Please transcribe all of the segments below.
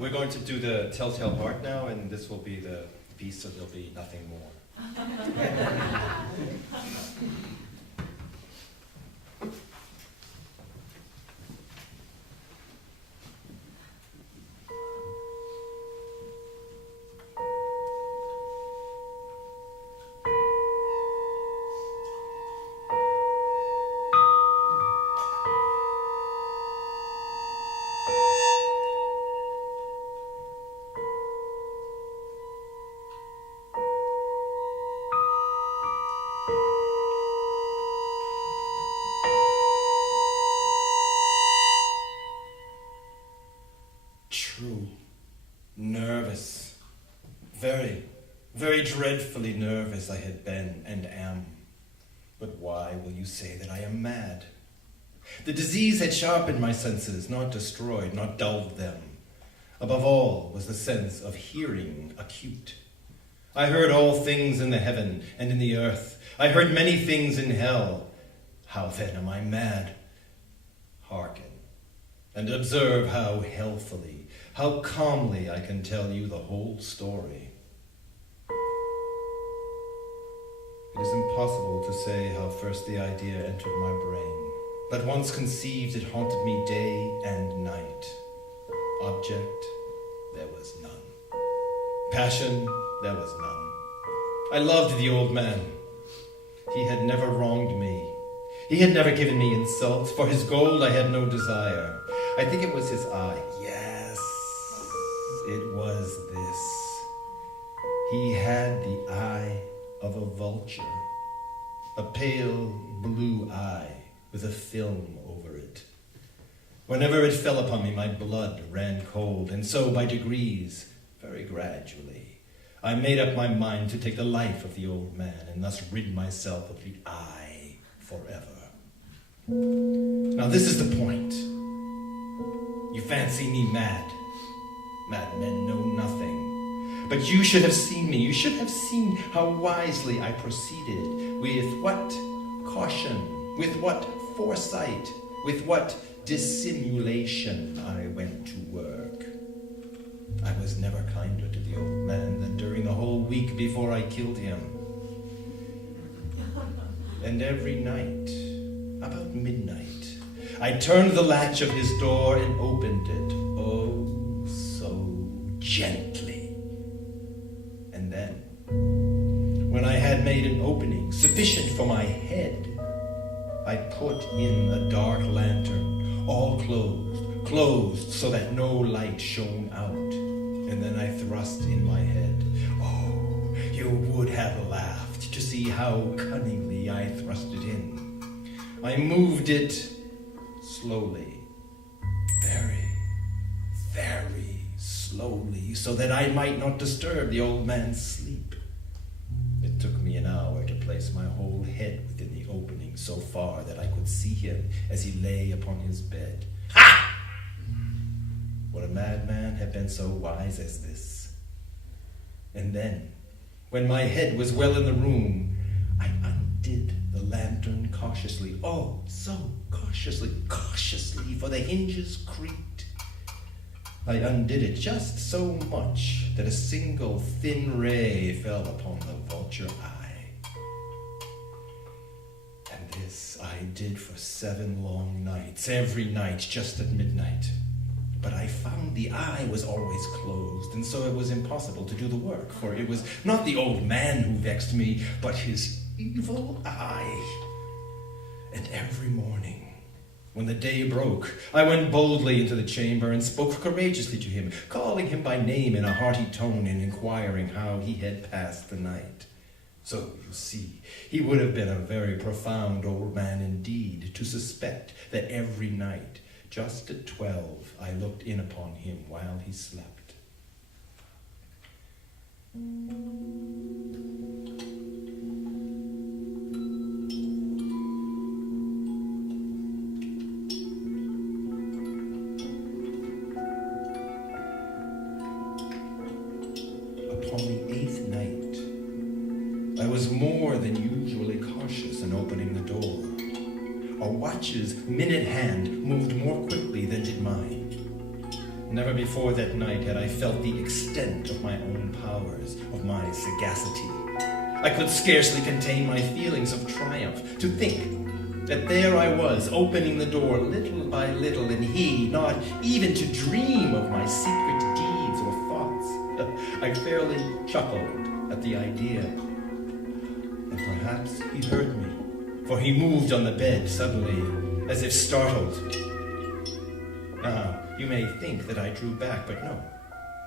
We're going to do the telltale part now, and this will be the piece, so there'll be nothing more. Nervous, very dreadfully nervous I had been and am. But why will you say that I am mad? The disease had sharpened my senses, not destroyed, not dulled them. Above all was the sense of hearing acute. I heard all things in the heaven and in the earth. I heard many things in hell. How then am I mad? Hearken, and observe how healthily, how calmly I can tell you the whole story. It is impossible to say how first the idea entered my brain, but once conceived it haunted me day and night. Object, there was none. Passion, there was none. I loved the old man. He had never wronged me. He had never given me insults. For his gold I had no desire. I think it was his eye. Yes, it was this. He had the eye of a vulture, a pale blue eye with a film over it. Whenever it fell upon me, my blood ran cold, and so by degrees, very gradually, I made up my mind to take the life of the old man and thus rid myself of the eye forever. Now this is the point. You fancy me mad. Madmen know nothing. But you should have seen me. You should have seen how wisely I proceeded, with what caution, with what foresight, with what dissimulation I went to work. I was never kinder to the old man than during the whole week before I killed him. And every night, about midnight, I turned the latch of his door and opened it, oh, so gently. And then, when I had made an opening sufficient for my head, I put in a dark lantern, all closed so that no light shone out. And then I thrust in my head. Oh, you would have laughed to see how cunningly I thrust it in. I moved it slowly, very, very slowly, so that I might not disturb the old man's sleep. It took me an hour to place my whole head within the opening so far that I could see him as he lay upon his bed. Ha! Would a madman have been so wise as this? And then, when my head was well in the room, I undid the lantern cautiously. Oh, so cautiously, for the hinges creaked. I undid it just so much that a single thin ray fell upon the vulture eye. And this I did for 7 long nights, every night just at midnight. But I found the eye was always closed, and so it was impossible to do the work, for it was not the old man who vexed me, but his evil eye. And every morning, when the day broke, I went boldly into the chamber and spoke courageously to him, calling him by name in a hearty tone and inquiring how he had passed the night. So, you see, he would have been a very profound old man indeed to suspect that every night, just at 12, I looked in upon him while he slept. Upon the 8th night, I was more than usually cautious in opening the door. Our watch's minute hand moved more quickly than did mine. Never before that night had I felt the extent of my own powers, of my sagacity. I could scarcely contain my feelings of triumph to think that there I was, opening the door little by little, and he not even to dream of my secret deeds or thoughts. I fairly chuckled at the idea, and perhaps he heard me, for he moved on the bed suddenly, as if startled. Now, you may think that I drew back, but no.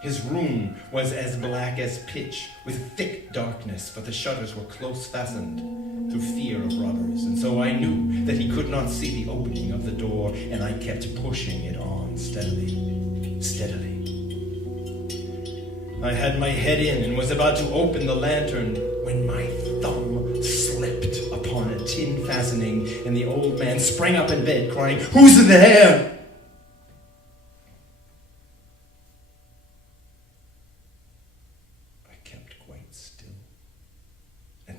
His room was as black as pitch, with thick darkness, but the shutters were close fastened through fear of robbers, and so I knew that he could not see the opening of the door, and I kept pushing it on steadily, steadily. I had my head in and was about to open the lantern when my thumb slipped upon a tin fastening, and the old man sprang up in bed, crying, "Who's there?"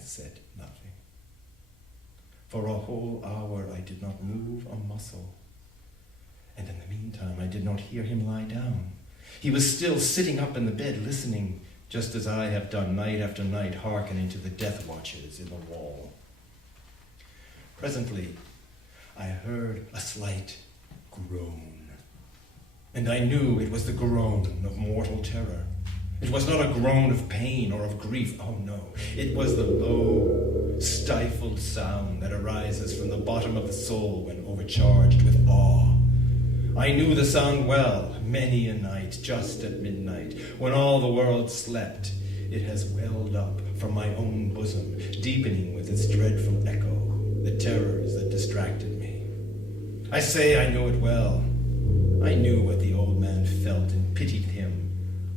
Said nothing. For a whole hour I did not move a muscle, and in the meantime I did not hear him lie down. He was still sitting up in the bed, listening, just as I have done night after night, hearkening to the death watches in the wall. Presently I heard a slight groan, and I knew it was the groan of mortal terror. It was not a groan of pain or of grief. Oh no, it was the low, stifled sound that arises from the bottom of the soul when overcharged with awe. I knew the sound well, many a night, just at midnight, when all the world slept. It has welled up from my own bosom, deepening with its dreadful echo the terrors that distracted me. I say I know it well. I knew what the old man felt and pitied him,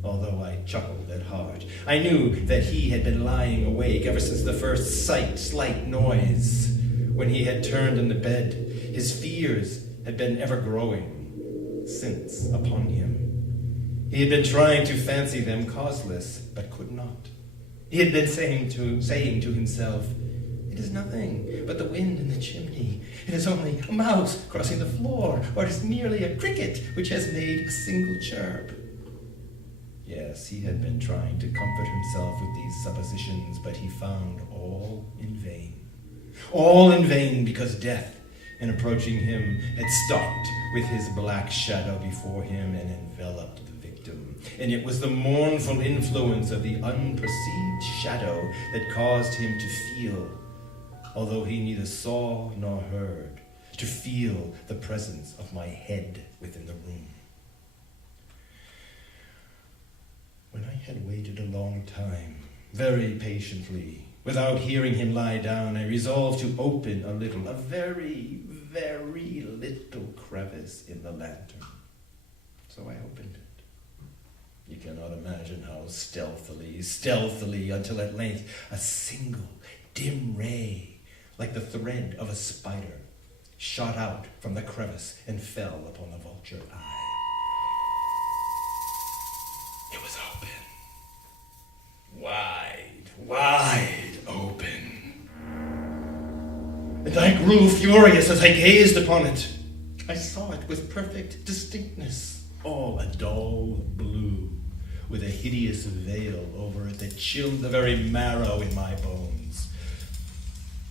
although I chuckled at heart. I knew that he had been lying awake ever since the first slight noise, when he had turned in the bed. His fears had been ever growing since upon him. He had been trying to fancy them causeless, but could not. He had been saying to himself, "It is nothing but the wind in the chimney. It is only a mouse crossing the floor, or it is merely a cricket which has made a single chirp." Yes, he had been trying to comfort himself with these suppositions, but he found all in vain. All in vain, because death, in approaching him, had stalked with his black shadow before him and enveloped the victim. And it was the mournful influence of the unperceived shadow that caused him to feel, although he neither saw nor heard, to feel the presence of my head within the room. When I had waited a long time, very patiently, without hearing him lie down, I resolved to open a little, a very, very little crevice in the lantern. So I opened it. You cannot imagine how stealthily, until at length a single dim ray, like the thread of a spider, shot out from the crevice and fell upon the vulture eye. It was open. Wide open. And I grew furious as I gazed upon it. I saw it with perfect distinctness, all a dull blue, with a hideous veil over it that chilled the very marrow in my bones.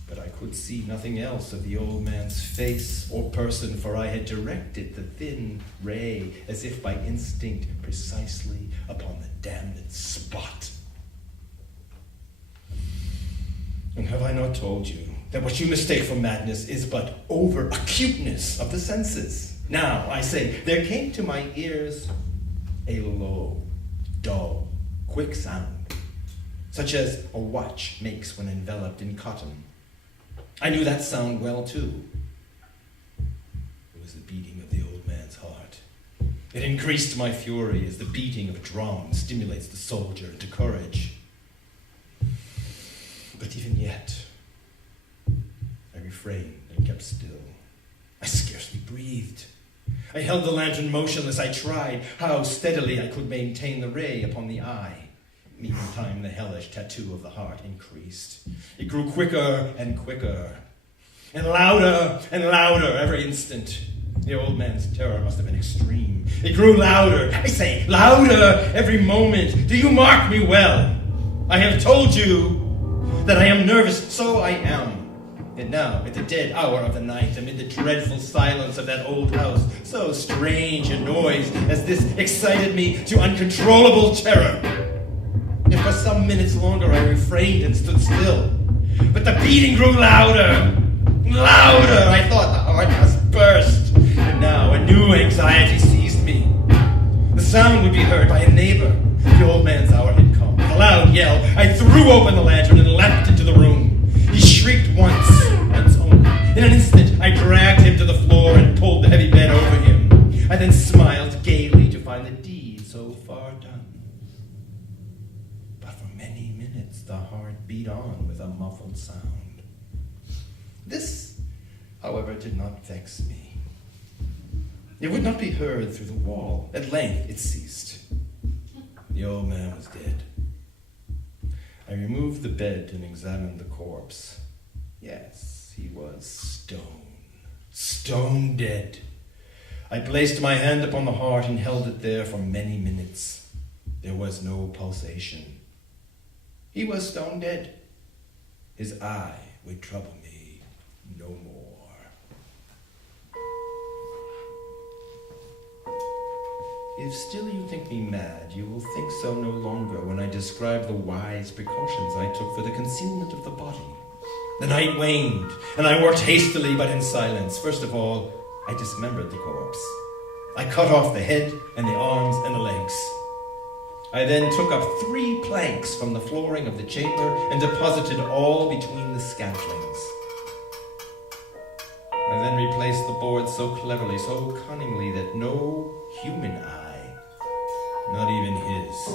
But I could see nothing else of the old man's face or person, for I had directed the thin ray, as if by instinct, precisely upon the damned spot. And have I not told you that what you mistake for madness is but over-acuteness of the senses? Now, I say, there came to my ears a low, dull, quick sound, such as a watch makes when enveloped in cotton. I knew that sound well, too. It was the beating of the old man's heart. It increased my fury as the beating of a drum stimulates the soldier into courage. But even yet, I refrained and kept still. I scarcely breathed. I held the lantern motionless. I tried how steadily I could maintain the ray upon the eye. Meantime, the hellish tattoo of the heart increased. It grew quicker and quicker, and louder every instant. The old man's terror must have been extreme. It grew louder. I say, louder every moment. Do you mark me well? I have told you that I am nervous, so I am. And now, at the dead hour of the night, amid the dreadful silence of that old house, so strange a noise as this excited me to uncontrollable terror. If for some minutes longer I refrained and stood still, but the beating grew louder, louder. I thought the heart must burst. And now a new anxiety seized me. The sound would be heard by a neighbor. The old man's hour had come. With a loud yell, I threw open the lantern and leapt into the room. He shrieked once only. In an instant, I dragged him to the floor and pulled the heavy bed over him. I then smiled gaily to find the deed so far done. But for many minutes, the heart beat on with a muffled sound. This, however, did not vex me. It would not be heard through the wall. At length, it ceased. The old man was dead. I removed the bed and examined the corpse. Yes, he was stone dead. I placed my hand upon the heart and held it there for many minutes. There was no pulsation. He was stone dead. His eye would trouble me no more. If still you think me mad, you will think so no longer when I describe the wise precautions I took for the concealment of the body. The night waned, and I worked hastily but in silence. First of all, I dismembered the corpse. I cut off the head and the arms and the legs. I then took up 3 planks from the flooring of the chamber and deposited all between the scantlings. I then replaced the boards so cleverly, so cunningly, that no human eye, not even his,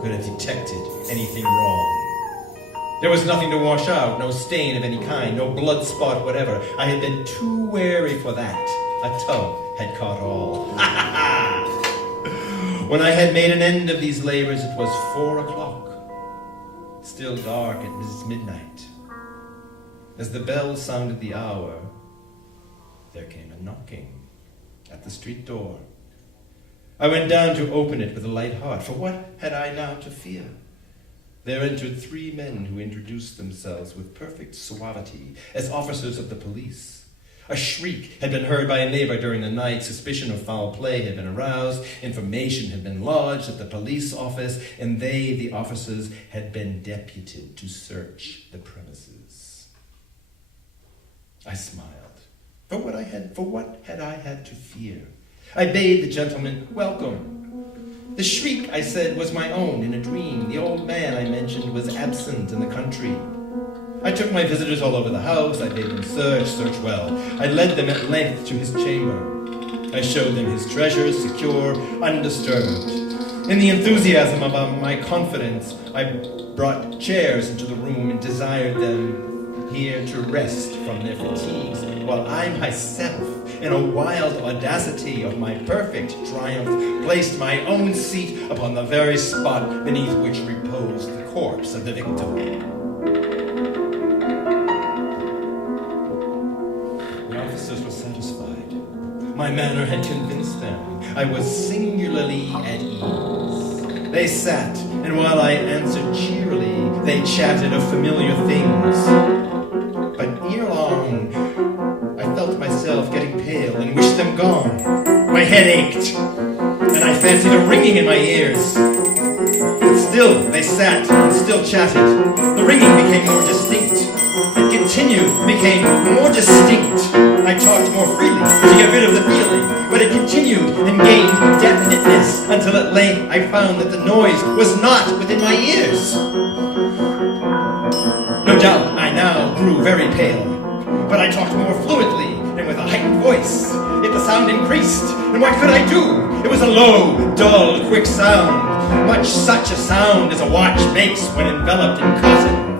could have detected anything wrong. There was nothing to wash out, no stain of any kind, no blood spot whatever. I had been too wary for that. A tub had caught all. When I had made an end of these labors, it was 4 o'clock, still dark at midnight. As the bell sounded the hour, there came a knocking at the street door. I went down to open it with a light heart, for what had I now to fear? There entered 3 men who introduced themselves with perfect suavity as officers of the police. A shriek had been heard by a neighbor during the night. Suspicion of foul play had been aroused. Information had been lodged at the police office, and they, the officers, had been deputed to search the premises. I smiled. For what had I had to fear? I bade the gentleman welcome. The shriek, I said, was my own in a dream. The old man I mentioned was absent in the country. I took my visitors all over the house. I bade them search well. I led them at length to his chamber. I showed them his treasures, secure, undisturbed. In the enthusiasm of my confidence, I brought chairs into the room and desired them here to rest from their fatigues, while I myself, in a wild audacity of my perfect triumph, placed my own seat upon the very spot beneath which reposed the corpse of the victim. The officers were satisfied. My manner had convinced them. I was singularly at ease. They sat, and while I answered cheerily, they chatted of familiar things. But ere long, I felt myself getting pale and wished them gone. My head ached, and I fancied a ringing in my ears. But still they sat and still chatted. The ringing became more distinct. It continued, became more distinct. I talked more freely to get rid of the feeling, but it continued and gained definiteness until at length I found that the noise was not within my ears. No doubt I now grew very pale, but I talked more fluently and with a heightened voice. Yet the sound increased, and what could I do? It was a low, dull, quick sound, much such a sound as a watch makes when enveloped in cotton.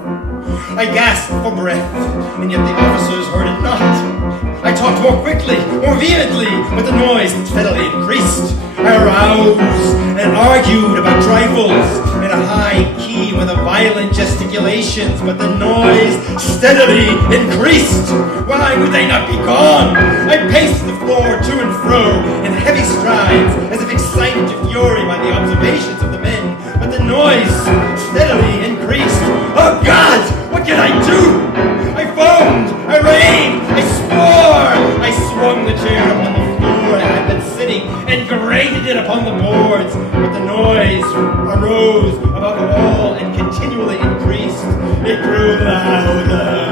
I gasped for breath, and yet the officers heard it not. I talked more quickly, more vehemently, but the noise steadily increased. I aroused and argued about trifles in a high key with a violent gesticulations, but the noise steadily increased. Why would they not be gone? I paced the floor to and upon the boards, but the noise arose above the wall and continually increased. It grew louder,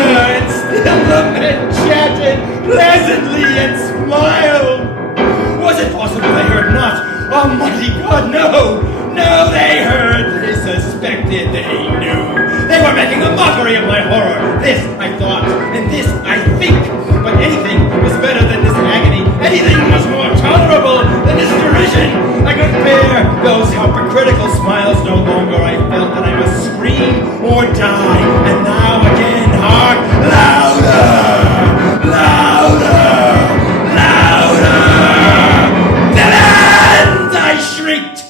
and still the men chatted pleasantly and smiled. Was it possible they heard not? Almighty God, no! No, they heard, they suspected, they knew. They were making a mockery of my horror. This I thought, and this I think. But anything was better than this agony. Anything was more tolerable than this derision. I could bear those hypocritical smiles no longer. I felt that I must scream or die. And now again, hark! Louder! Villains! I shrieked.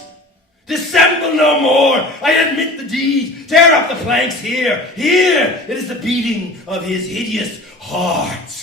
Dissemble no more! I admit the deed! Tear up the planks here! Here! It is the beating of his hideous heart!